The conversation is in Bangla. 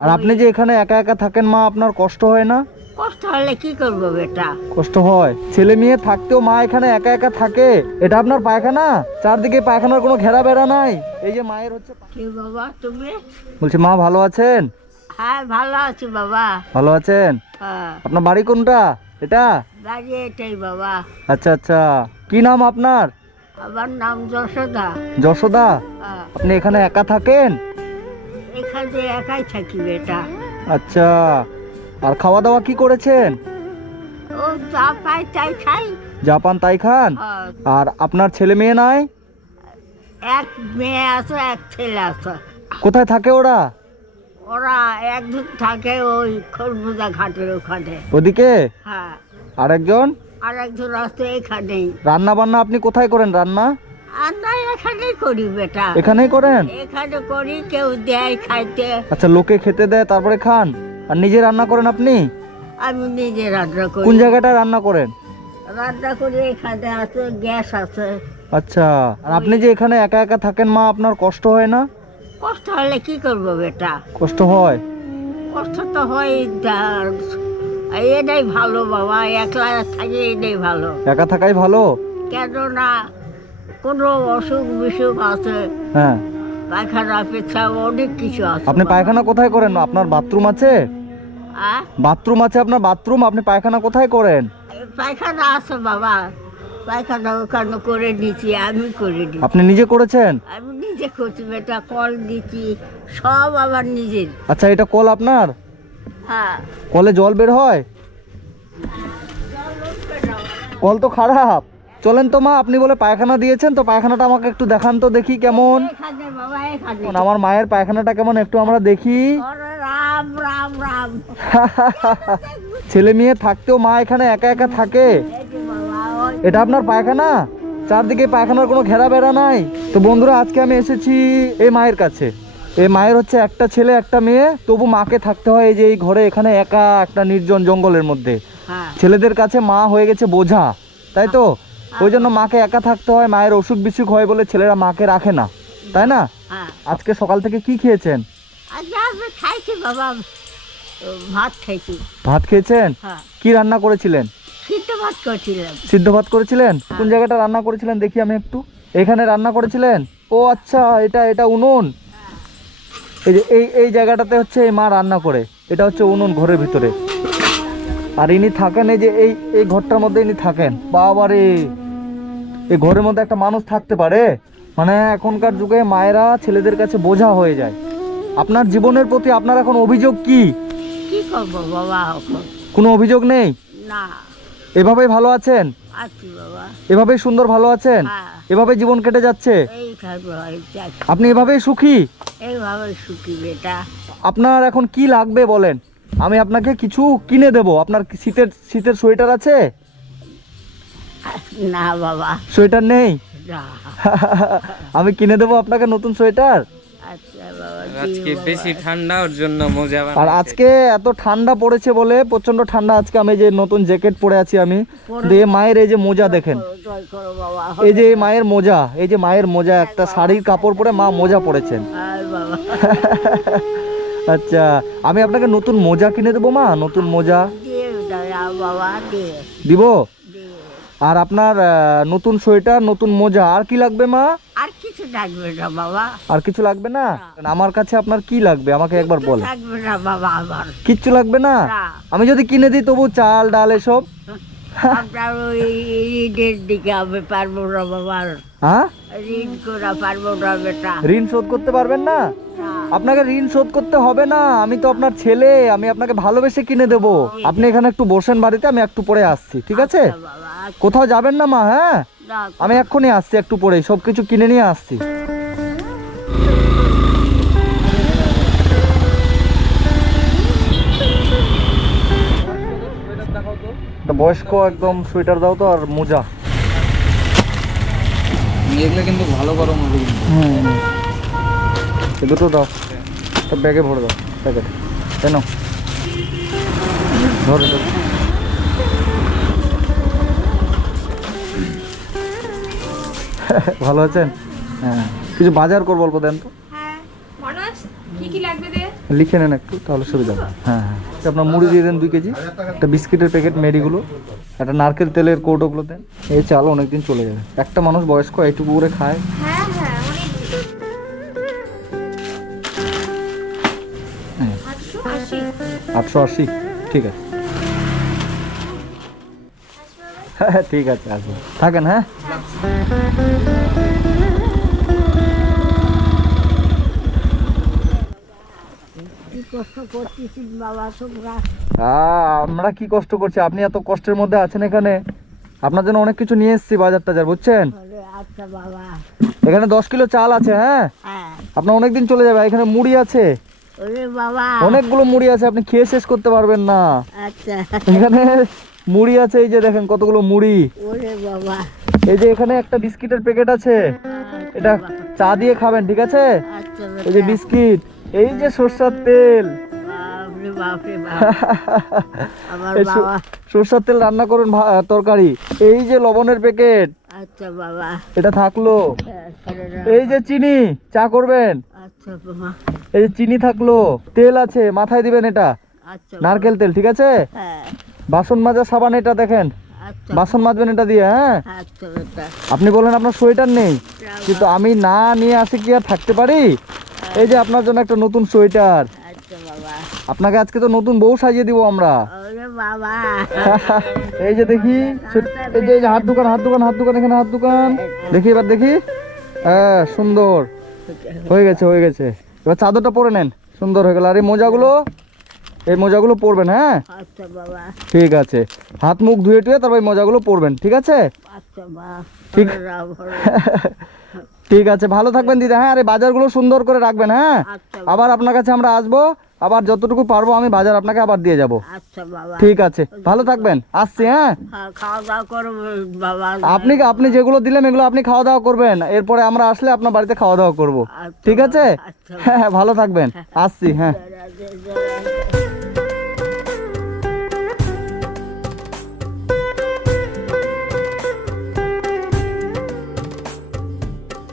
আর আপনি যে এখানে একা একা থাকেন মা আপনার কষ্ট হয় না? কষ্ট হলে কি করব বেটা? কষ্ট হয়। ছেলে মেয়ে থাকতেও মা এখানে একা একা থাকে। এটা আপনার পায়খানা? চারদিকে পায়খানার কোনো ঘেরা বেড়া নাই? এই যে মায়ের হচ্ছে কি বাবা তুমি? বলছি মা ভালো আছেন? হ্যাঁ ভালো আছি বাবা। ভালো আছেন? হ্যাঁ। আপনার বাড়ি কোনটা? এটা? বাড়ি এটাই বাবা। আচ্ছা আচ্ছা। কি নাম আপনার? আমার নাম যশোদা। যশোদা? হ্যাঁ, আপনি এখানে একা থাকেন? এখানে একাই থাকি বেটা। আচ্ছা আর খাওয়া দাওয়া কি করেছেন? ও যা পাই তাই খাই। জাপান তাই খান? হ্যাঁ, আর আপনার ছেলে মেয়ে নাই? এক মেয়ে আছে এক ছেলে আছে। কোথায় থাকে ওরা? ওরা একদিন থাকে ওই খরবুজা ঘাটের ওখানে। ওদিকে? হ্যাঁ। আরেকজন? আর একজন আছে এখানেই। রান্না বান্না আপনি কোথায় করেন রান্না? এখানেই করি বেটা। এখানেই করেন? এখানে করি কেউ দেয় খাইতে। আচ্ছা লোকে খেতে দেয় তারপরে খান। আর নিজে রান্না করেন আপনি? আমি নিজে রান্না করি। কোন রান্না করেন? রান্না করি এখানে আছে গ্যাস আছে। আচ্ছা আর আপনি যে এখানে একা একা থাকেন মা আপনার কষ্ট হয় না? কষ্ট হলে কি করব বেটা? কষ্ট হয়? কষ্ট তো হয় এটাই ভালো বাবা। একলা থাকি এটাই ভালো। একা থাকাই ভালো? কেননা কোনো অসুখ বিসুখ আছে। হ্যাঁ। পায়খানা পেছাব অনেক কিছু আছে। আপনি পায়খানা কোথায় করেন? আপনার বাথরুম আছে? আহ? বাথরুম আছে আপনার বাথরুম? আপনি পায়খানা কোথায় করেন? পায়খানা আছে বাবা। পায়খানা ওখানে করে নিচ্ছি আমি করে দিচ্ছি আপনি নিজে করেছেন? আমি নিজে করছি বেটা কল দিচ্ছি সব আমার নিজের। আচ্ছা এটা কল আপনার? হ্যাঁ। কলে জল বের হয়? কল তো খারাপ। চলেন তো মা আপনি বলে পায়খানা দিয়েছেন তো পায়খানাটা আমাকে একটু দেখান তো দেখি কেমন। আমার মায়ের পায়খানাটা কেমন একটু আমরা দেখি। ছেলে মেয়ে থাকতেও মা এখানে একা একা থাকে। এটা আপনার পায়খানা? চারদিকে পায়খানার কোনো ঘেরা বেড়া নাই। তো বন্ধুরা আজকে আমি এসেছি এই মায়ের কাছে। এই মায়ের হচ্ছে একটা ছেলে একটা মেয়ে। তবু মাকে থাকতে হয় এই যে এই ঘরে এখানে একা একটা নির্জন জঙ্গলের মধ্যে। হ্যাঁ। ছেলেদের কাছে মা হয়ে গেছে বোঝা তাই তো? ওই জন্য মাকে একা থাকতে হয় মায়ের অসুখ বিসুখ হয় বলে ছেলেরা মাকে রাখে না। তাই না? হ্যাঁ। আজকে সকাল থেকে কি খেয়েছেন? আজকে খাইছি বাবা ভাত খাইছি। ভাত খেয়েছেন? হ্যাঁ। কি রান্না করেছিলেন? সিদ্ধ ভাত সিদ্ধ ভাত করেছিলেন? কোন জায়গাটা রান্না করেছিলেন দেখি আমি একটু। এখানে রান্না করেছিলেন? ও আচ্ছা এটা এটা উনুন। এই যে এই এই জায়গাটাতে হচ্ছে এই মা রান্না করে। এটা হচ্ছে উনুন ঘরের ভিতরে। আর ইনি থাকেন এই যে এই এই ঘরটার মধ্যে ইনি থাকেন। বাবারে! এই ঘরের মধ্যে একটা মানুষ থাকতে পারে? মানে এখনকার যুগে মায়েরা ছেলেদের কাছে বোঝা হয়ে যায়। আপনার জীবনের প্রতি আপনার এখন অভিযোগ কি? কি করব বাবা? কোনো অভিযোগ নেই? না। এভাবেই ভালো আছেন? আছি বাবা। এভাবেই সুন্দর ভালো আছেন? হ্যাঁ। এভাবে জীবন কেটে যাচ্ছে? আপনি এভাবেই সুখী? এইভাবে সুখী বেটা। আপনার এখন কি লাগবে বলেন? আমি আপনাকে কিছু কিনে দেব। আপনার শীতের শীতের সোয়েটার আছে? না বাবা। সোয়েটার নেই? না। আমি কিনে দেবো আপনাকে নতুন সোয়েটার? আচ্ছা আজকে বেশি ঠান্ডা ওর জন্য মোজা আর আজকে এত ঠান্ডা পড়েছে বলে প্রচণ্ড ঠান্ডা আজকে আমি যে নতুন জ্যাকেট পরে আছি আমি দিয়ে মায়ের এই যে মোজা দেখেন। এই যে এই মায়ের মোজা এই যে মায়ের মোজা একটা শাড়ির কাপড় পরে মা মোজা পরেছেন। আচ্ছা আমি আপনাকে নতুন মোজা কিনে দেবো মা নতুন মোজা। দিব? আর আপনার নতুন সোয়েটার নতুন মোজা আর কি লাগবে মা? আর কিছু লাগবে না বাবা। আর কিছু লাগবে না? আমার কাছে আপনার কি লাগবে? আমাকে একবার বল। লাগবে না বাবা আমার। কিচ্ছু লাগবে না? আমি যদি কিনে দিই তবু চাল ডাল এসব? আপনার ওই ঋণের দিকে আমি পারব না বাবা। হ্যাঁ? ঋণ শোধ করতে পারবেন না? আপনাকে ঋণ শোধ করতে হবে না। আমি তো আপনার ছেলে আমি আপনাকে ভালোবেসে কিনে দেব। আপনি এখানে একটু বসেন বাড়িতে আমি একটু পরে আসছি ঠিক আছে? আচ্ছা। কোথাও যাবেন না মা হ্যাঁ? আমি এক্ষুনি আসছি একটু পরে। সব কিছু কিনে নিয়ে আসছি। বয়স্ক একদম সোয়েটার দাও তো আর মোজা। এগুলো কিন্তু ভালো গরম হবে কিন্তু। হুম। এ দুটো দাও। একটা ব্যাগে ভরে দাও প্যাকেট। কেন ধরে ধরে ভালো আছেন? হ্যাঁ। কিছু বাজার করব অল্প দেন তো। হ্যাঁ। মনোজ কি কি লাগবে দে? লিখে নেন একটু তাহলে সুবিধা হবে। হ্যাঁ হ্যাঁ। আপনার মুড়ি দিয়ে দেন দুই কেজি। একটা বিস্কিটের প্যাকেট মেডিগুলো একটা নারকেল তেলের কৌটোগুলো দেন এই চাল অনেকদিন চলে যাবে। একটা মানুষ বয়স্ক এইটুকু করে খায়। হ্যাঁ হ্যাঁ হ্যাঁ। আটশো আশি। আটশো আশি ঠিক আছে। হ্যাঁ ঠিক আছে আসব। থাকেন হ্যাঁ। কষ্ট করতেছিস বাবা তোমরা। আহ, আমরা কি কষ্ট করছি? আপনি এত কষ্টের মধ্যে আছেন এখানে। আপনার জন্য অনেক কিছু নিয়ে এসেছি বাজার টাজার বুঝছেন আচ্ছা বাবা। এখানে দশ কিলো চাল আছে হ্যাঁ? হ্যাঁ। আপনার অনেক দিন চলে যাবে এখানে মুড়ি আছে। অনেকগুলো মুড়ি আছে আপনি খেয়ে শেষ করতে পারবেন না। আচ্ছা। এখানে মুড়ি আছে এই যে দেখেন কতগুলো মুড়ি। এই যে এখানে একটা বিস্কিটের প্যাকেট আছে। এটা চা দিয়ে খাবেন ঠিক আছে? আচ্ছা এই যে বিস্কিট। এই যে সর্ষার তেল। সর্ষার তেল রান্না করুন তরকারি। এই যে লবণের প্যাকেট। আচ্ছা বাবা। এটা থাকল। এই যে চিনি চা করবেন? আচ্ছা বাবা। এই যে চিনি থাকল। তেল আছে মাথায় দিবেন এটা। আচ্ছা নারকেল তেল ঠিক আছে? হ্যাঁ। বাসন মাজার সাবান এটা দেখেন। আচ্ছা। বাসন মাজবেন এটা দিয়ে হ্যাঁ? আপনি বলেন আপনার সোয়েটার নেই। কিন্তু আমি না নিয়ে আসি কি আর থাকতে পারি? এই যে আপনার জন্য একটা নতুন সোয়েটার। আচ্ছা আপনাকে আজকে তো নতুন বউ সাজিয়ে দিব আমরা। এই যে দেখি এই যে হাত দোকান হাত দোকান হাত দোকান এখানে হাত দোকান। দেখি এবার দেখি। হ্যাঁ সুন্দর। হয়ে গেছে হয়ে গেছে। এবার চাদরটা পরে নেন। সুন্দর হয়ে গেল। আর এই মোজাগুলো? এই মোজাগুলো পরবেন হ্যাঁ? আচ্ছা ঠিক আছে। হাত মুখ ধুয়ে টুয়ে তারপর এই মোজাগুলো পরবেন ঠিক আছে? আচ্ছা ঠিক। ঠিক আছে ভালো থাকবেন দিদা হ্যাঁ আর বাজারগুলো সুন্দর করে রাখবেন হ্যাঁ। আচ্ছা আবার আপনার কাছে আমরা আসব আবার যতটুকু পারব আমি বাজার আপনাকে আবার দিয়ে যাব। আচ্ছা ঠিক আছে ভালো থাকবেন আসছি হ্যাঁ। আপনি আপনি যেগুলো দিলেন এগুলো আপনি খাওয়া দাওয়া করবেন এরপরে আমরা আসলে আপনার বাড়িতে খাওয়া দাওয়া করব। আচ্ছা ঠিক আছে? হ্যাঁ হ্যাঁ ভালো থাকবেন আসছি হ্যাঁ। বাবা।